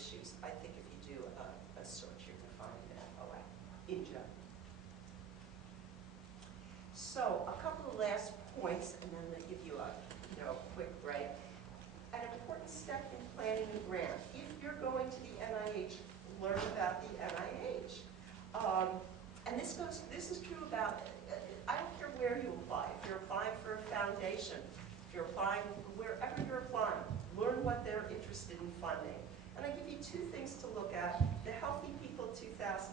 issues. I think if you do a search, you're going to find FOA in general. So a couple of last points, and then I'll give you a quick break. An important step in planning a grant. If you're going to the NIH, learn about the NIH. And this is true about, I don't care where you apply. If you're applying for a foundation, if you're applying wherever you're applying, learn what they're interested in funding. And I give you two things to look at. The Healthy People 2010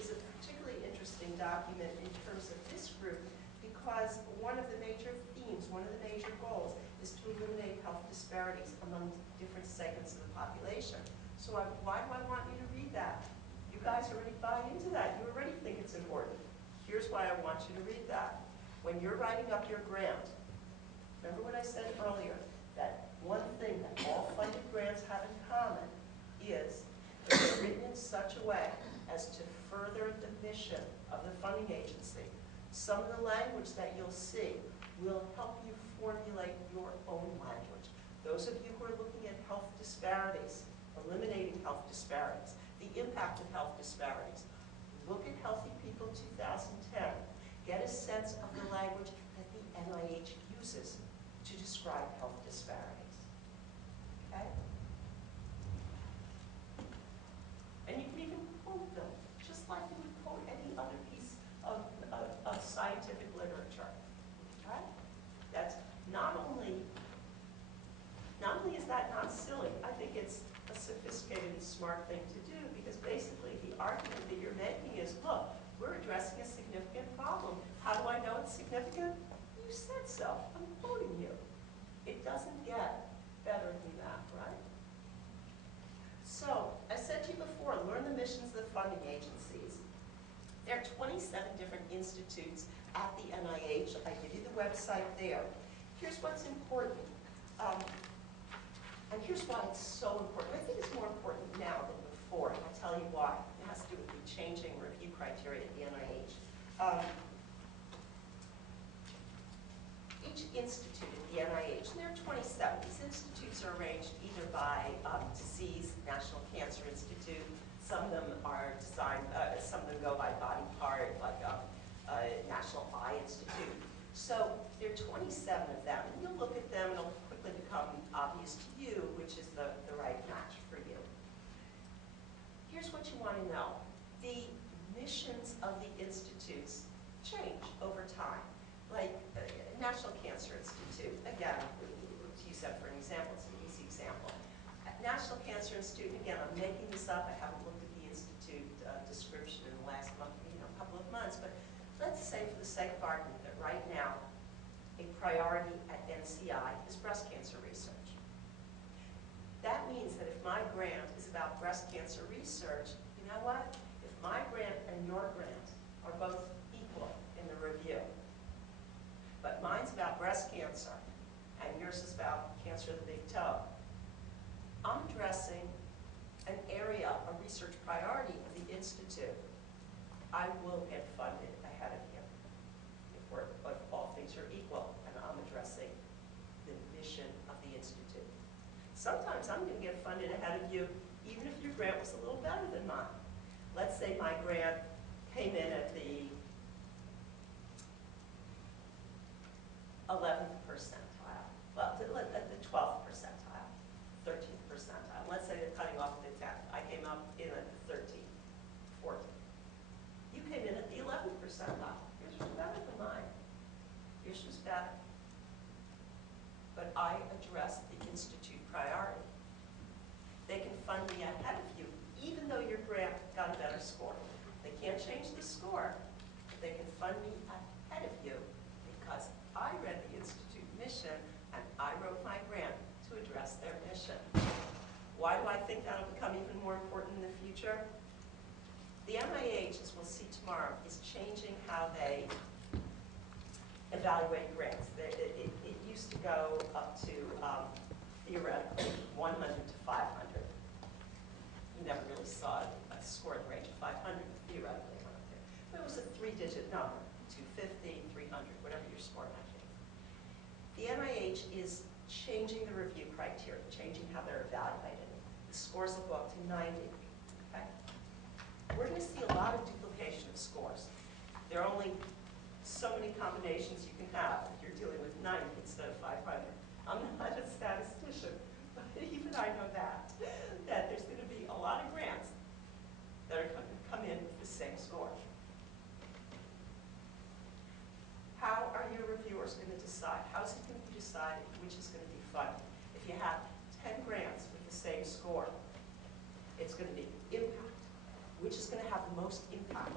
is a particularly interesting document in terms of this group because one of the major themes, one of the major goals is to eliminate health disparities among different segments of the population. So why do I want you to read that? You guys already buy into that. You already think it's important. Here's why I want you to read that. When you're writing up your grant, remember what I said earlier, that one thing that all funded grants have in common is that they're written in such a way as to further the mission of the funding agency. Some of the language that you'll see will help you formulate your own language. Those of you who are looking at health disparities, eliminating health disparities, the impact of health disparities, look at Healthy People 2010. Get a sense of the language that the NIH uses to describe health disparities. Okay? And you can even quote them, just like you would quote any other piece of scientific literature. Okay? That's not only is that not silly, I think it's a sophisticated and smart thing to do because basically the argument that you're making is, look, we're addressing a significant problem. How do I know it's significant? You said so. I'm quoting you. It doesn't get better than that, right? So, I said to you before, learn the missions of the funding agencies. There are 27 different institutes at the NIH. I give you the website there. Here's what's important. And here's why it's so important. I think it's more important now than before, and I'll tell you why. It has to do with the changing review criteria at the NIH. Each institute at the NIH, and there are 27, these institutes are arranged either by disease, National Cancer Institute, some of them are designed, some of them go by body part, like National Eye Institute. So there are 27 of them, and you'll look at them and it'll quickly become obvious to you which is the right match for you. Here's what you want to know. The missions of the institutes change over time. Like National Cancer Institute, again, to use that for an example, it's an easy example. National Cancer Institute, again, I'm making this up, I haven't looked at the institute description in the last month, couple of months, but let's say for the sake of argument that right now a priority at NCI is breast cancer research. That means that if my grant is about breast cancer research, you know what? If my grant and your grant are both equal in the review, but mine's about breast cancer and yours is about cancer of the big toe, I'm addressing an area, a research priority of the Institute. I will get funded ahead of you if all things are equal and I'm addressing the mission of the Institute. Sometimes I'm going to get funded ahead of you even if your grant was a little better than mine. Let's say my grant came in at the 11th percentile, well, at the 12th percentile, 13th percentile. Let's say they're cutting off at the 10th. I came up in at the 13th, 14th. You came in at the 11th percentile. Yours was better than mine. Yours was better. But I addressed the institute priority. They can fund me ahead of you, even though your grant got a better score. They can't change the score, but they can fund me ahead of you because I read the institute mission and I wrote my grant to address their mission. Why do I think that'll become even more important in the future? The NIH, as we'll see tomorrow, is changing how they evaluate grants. It used to go up to, theoretically, 100 to 500. You never really saw a score in the range of 500, theoretically. But it was a three-digit number, 250, 300, whatever your score might be. The NIH is changing the review criteria, changing how they're evaluated. The scores will go up to 90. Okay? We're going to see a lot of duplication of scores. There are only so many combinations you can have if you're dealing with 90 instead of 500. I'm not a statistician, but even I know that there's going to be a lot of grants that are going to come in with the same score. How are your reviewers going to decide? How is it going to be decided which is going to be funded? If you have 10 grants with the same score, it's going to be impact. Which is going to have the most impact?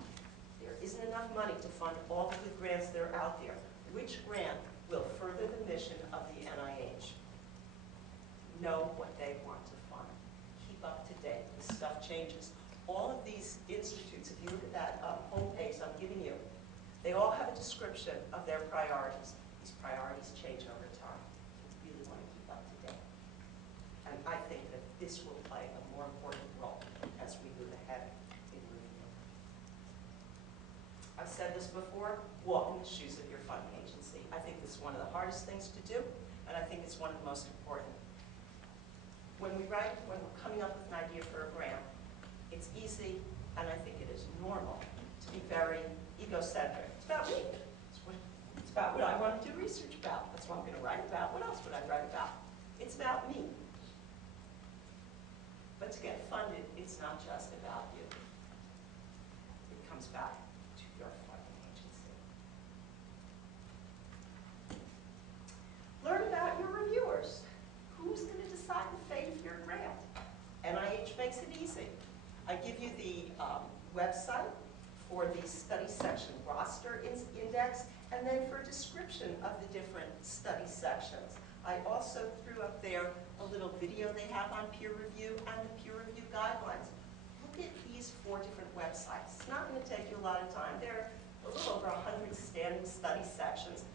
There isn't enough money to fund all the good grants that are out there. Which grant will further the mission of the NIH? Know what they want to fund. Keep up to date. This stuff changes. All of these institutes, if you look at that homepage I'm giving you, they all have a description of their priorities. These priorities change over time. You really want to keep up to date. And I think that this will play a more important role as we move ahead in review. I've said this before, walk in the shoes of your funding agency. I think this is one of the hardest things to do, and I think it's one of the most important. When we're coming up with an idea for a grant, it's easy, and I think it is normal, to be very egocentric. It's about me. It's about what I want to do research about. That's what I'm going to write about. What else would I write about? It's about me. But to get funded, it's not just about you. It comes back to your funding agency. Learn about your reviewers. Who's going to decide the fate of your grant? NIH makes it easy. I give you the website for the study section roster index, and then for a description of the different study sections. I also threw up there a little video they have on peer review and the peer review guidelines. Look at these 4 different websites. It's not going to take you a lot of time. There are a little over 100 standing study sections.